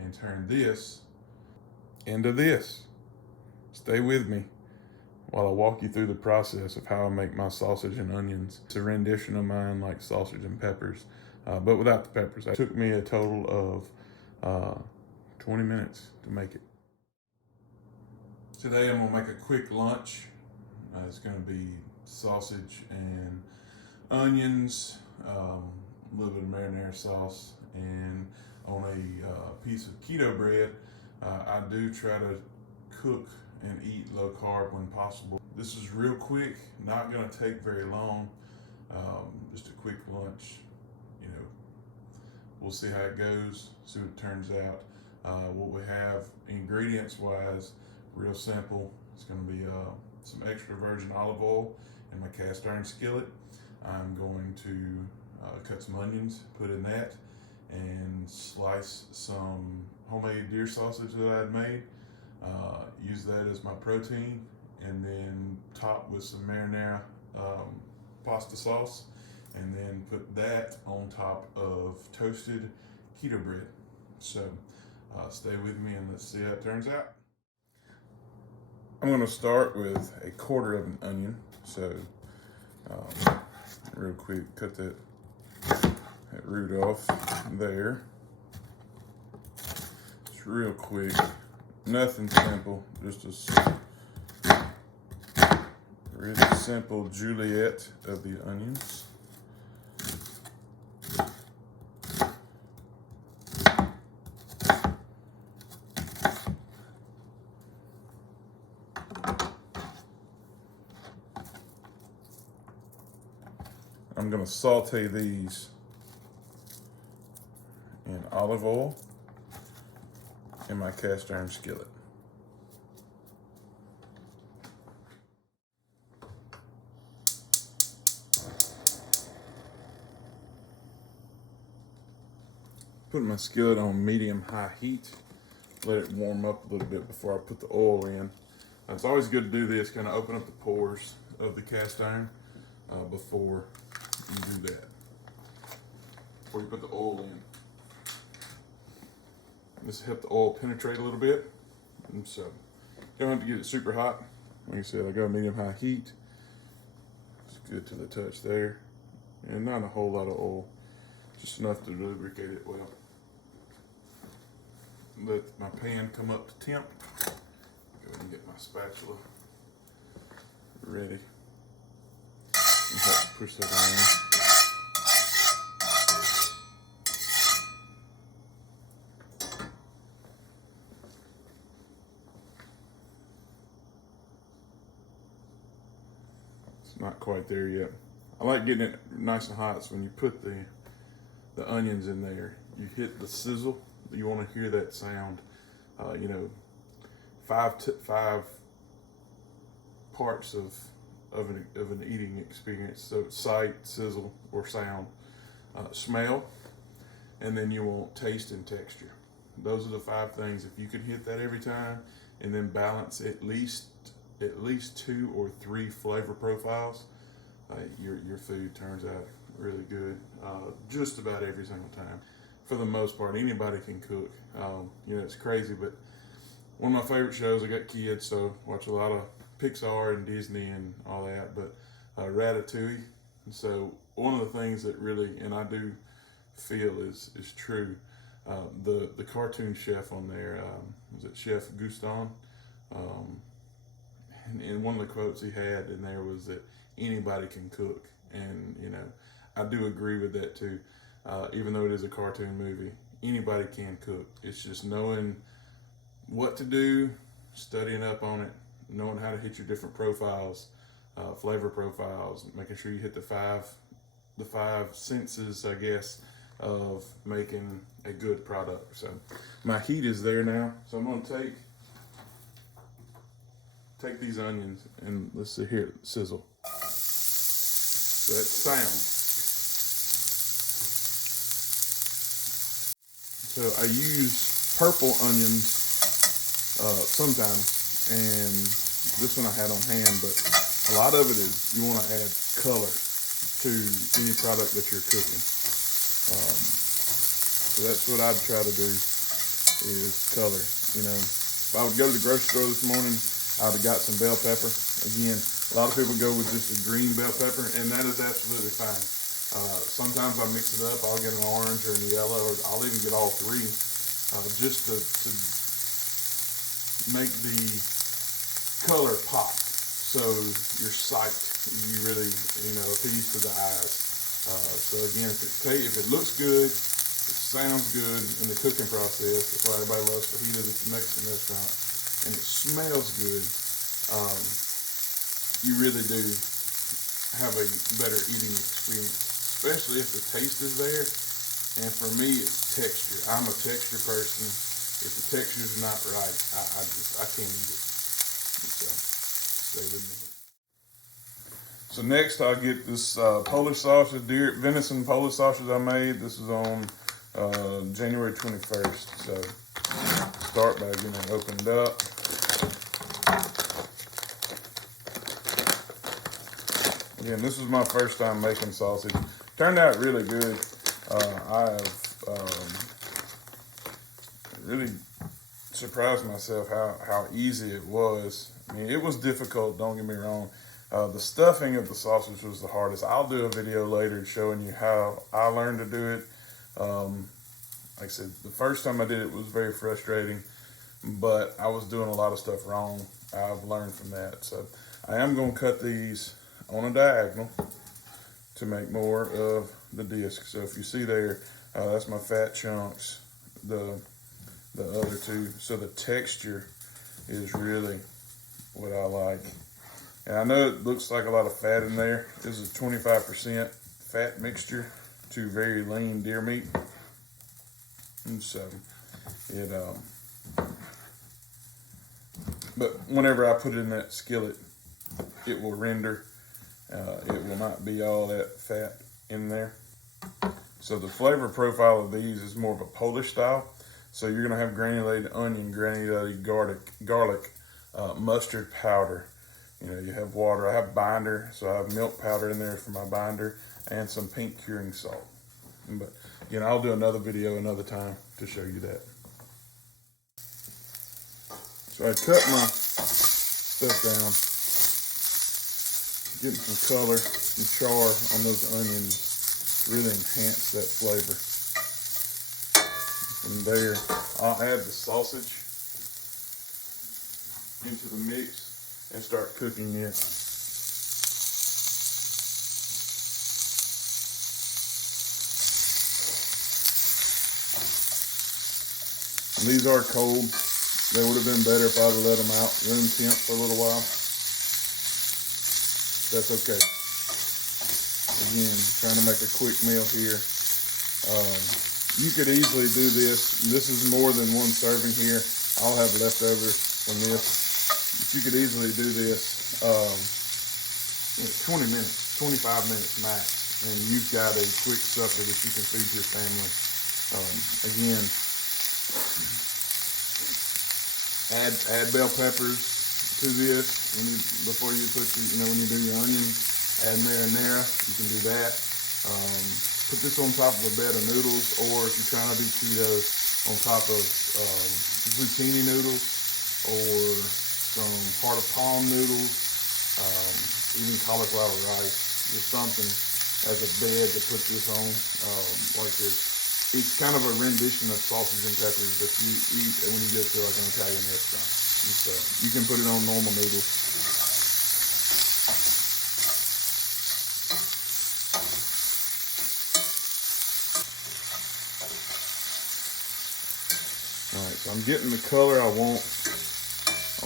and turn this into this. Stay with me while I walk you through the process of how I make my sausage and onions. It's a rendition of mine like sausage and peppers, but without the peppers. It took me a total of 20 minutes to make it. Today I'm gonna make a quick lunch. It's gonna be sausage and onions, a little bit of marinara sauce, and on a piece of keto bread. I do try to cook and eat low carb when possible. This is real quick, not gonna take very long. Just a quick lunch, you know. We'll see how it goes, see what it turns out. What we have ingredients wise, real simple. It's gonna be some extra virgin olive oil in my cast iron skillet. I'm going to cut some onions, put in that, and slice some homemade deer sausage that I had made. Use that as my protein, and then top with some marinara pasta sauce, and then put that on top of toasted keto bread. So stay with me and let's see how it turns out. I'm going to start with a quarter of an onion. So real quick, cut that root off there. It's real quick, nothing simple, just a really simple Juliet of the onions. I'm going to saute these in olive oil in my cast iron skillet. Put my skillet on medium-high heat. Let it warm up a little bit before I put the oil in. It's always good to do this, kind of open up the pores of the cast iron before you do that. Before you put the oil in. This will help the oil penetrate a little bit. And so, you don't have to get it super hot. Like I said, I go medium-high heat. It's good to the touch there. And not a whole lot of oil. Just enough to lubricate it well. Let my pan come up to temp. Go ahead and get my spatula ready. Push that around. It's not quite there yet. I like getting it nice and hot, so when you put the onions in there, you hit the sizzle. You want to hear that sound. You know, five parts of an eating experience. So sight, sizzle, or sound, smell, and then you want taste and texture. Those are the 5 things. If you can hit that every time, and then balance at least 2 or 3 flavor profiles, your food turns out really good just about every single time. For the most part, anybody can cook. You know, it's crazy, but one of my favorite shows, I got kids, so watch a lot of Pixar and Disney and all that, but Ratatouille. And so one of the things that really, and I do feel is true, the cartoon chef on there, was it Chef Gusteau? And one of the quotes he had in there was that anybody can cook. And, you know, I do agree with that too. Even though it is a cartoon movie, anybody can cook. It's just knowing what to do, studying up on it, knowing how to hit your different profiles, flavor profiles, making sure you hit the five senses, I guess, of making a good product. So my heat is there now. So I'm going to take these onions and let's see here, sizzle. So that sound. So I use purple onions sometimes, and this one I had on hand, but a lot of it is you want to add color to any product that you're cooking. So that's what I'd try to do. is color. You know, if I would go to the grocery store this morning, I would have got some bell pepper. Again, a lot of people go with just a green bell pepper, and that is absolutely fine. Sometimes I mix it up. I'll get an orange or a yellow, or I'll even get all three, just to make the color pop. So you're psyched. You really, appease to the eyes. So again, if it looks good, it sounds good in the cooking process. That's why everybody loves fajita. It's a Mexican restaurant, and it smells good. You really do have a better eating experience, especially if the taste is there. And for me, it's texture. I'm a texture person. If the texture's not right, I can't eat it. So stay with me. So next, I'll get this Polish sausage, venison Polish sausage I made. This is on January 21st. So start by getting it opened up. Again, this was my first time making sausage. Turned out really good. I have really surprised myself how easy it was. I mean, it was difficult, don't get me wrong. The stuffing of the sausage was the hardest. I'll do a video later showing you how I learned to do it. Like I said, the first time I did it was very frustrating, but I was doing a lot of stuff wrong. I've learned from that. So I am going to cut these on a diagonal to make more of the disc. So if you see there, that's my fat chunks, the other two. So the texture is really what I like. And I know it looks like a lot of fat in there. This is 25% fat mixture to very lean deer meat. And so it, but whenever I put it in that skillet, it will render. It will not be all that fat in there. So the flavor profile of these is more of a Polish style. So you're gonna have granulated onion, granulated garlic, mustard powder. You have water. I have binder, so I have milk powder in there for my binder, and some pink curing salt. But again, I'll do another video another time to show you that. So I cut my stuff down, getting some color, some char on those onions to really enhance that flavor. From there, I'll add the sausage into the mix and start cooking it. And these are cold. They would have been better if I'd have let them out room temp for a little while. That's okay. Again, trying to make a quick meal here. You could easily do this. This is more than one serving here. I'll have leftovers from this. But you could easily do this 20 minutes, 25 minutes max, and you've got a quick supper that you can feed your family. Again, add bell peppers to this before you put when you do your onions. Add marinara, you can do that. Put this on top of a bed of noodles, or if you're trying to be keto, on top of zucchini noodles, or some heart of palm noodles, even cauliflower rice, just something as a bed to put this on. Like it's kind of a rendition of sausage and peppers that you eat when you go to like an Italian restaurant. And so you can put it on normal noodles. All right, so I'm getting the color I want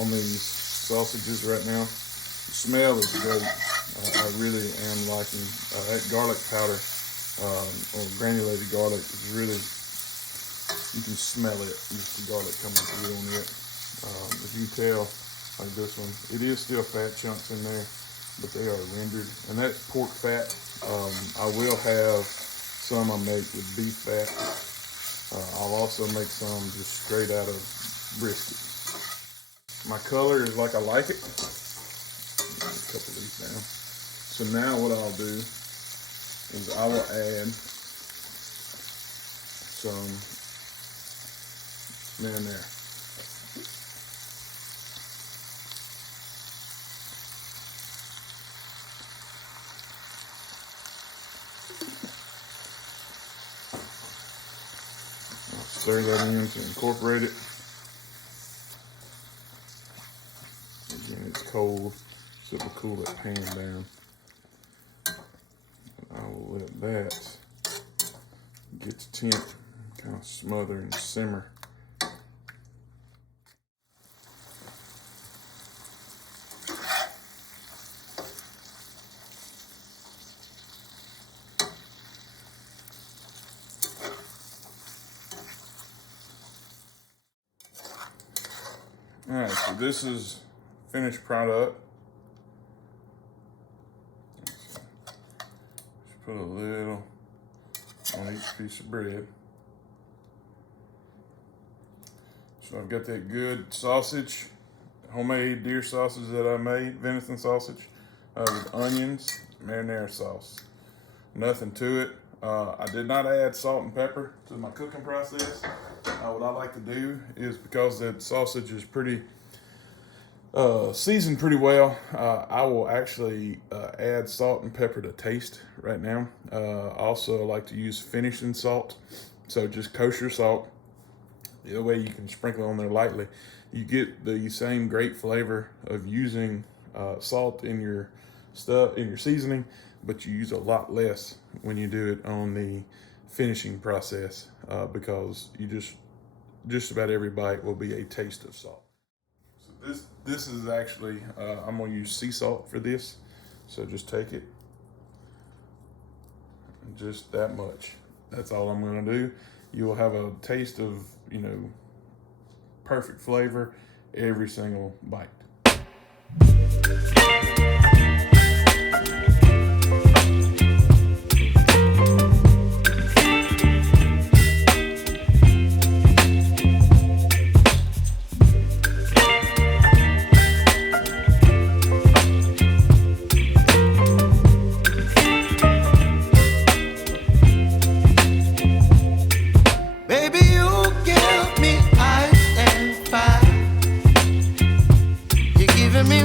on these sausages right now. The smell is great. I really am liking that garlic powder or granulated garlic is really, you can smell it, just the garlic coming through on it. If you tell, like this one, it is still fat chunks in there, but they are rendered. And that's pork fat. I will have some I make with beef fat. I'll also make some just straight out of brisket. My color is like I like it. A couple of these down. So now what I'll do is I will add some in there. Stir that in to incorporate it. Again, it's cold, so it will cool that pan down. And I will let that get to temp, kind of smother and simmer. All right, so this is finished product. Just put a little on each piece of bread. So I've got that good sausage, homemade deer sausage that I made, venison sausage, with onions, marinara sauce. Nothing to it. I did not add salt and pepper to my cooking process. What I like to do is, because that sausage is pretty seasoned pretty well, I will actually add salt and pepper to taste right now. Also, I like to use finishing salt, so just kosher salt. The way you can sprinkle on there lightly. You get the same great flavor of using salt in your stuff, in your seasoning, but you use a lot less when you do it on the finishing process, because you just about every bite will be a taste of salt. So this is actually, I'm gonna use sea salt for this. So just take it, just that much. That's all I'm gonna do. You will have a taste of, perfect flavor every single bite. Me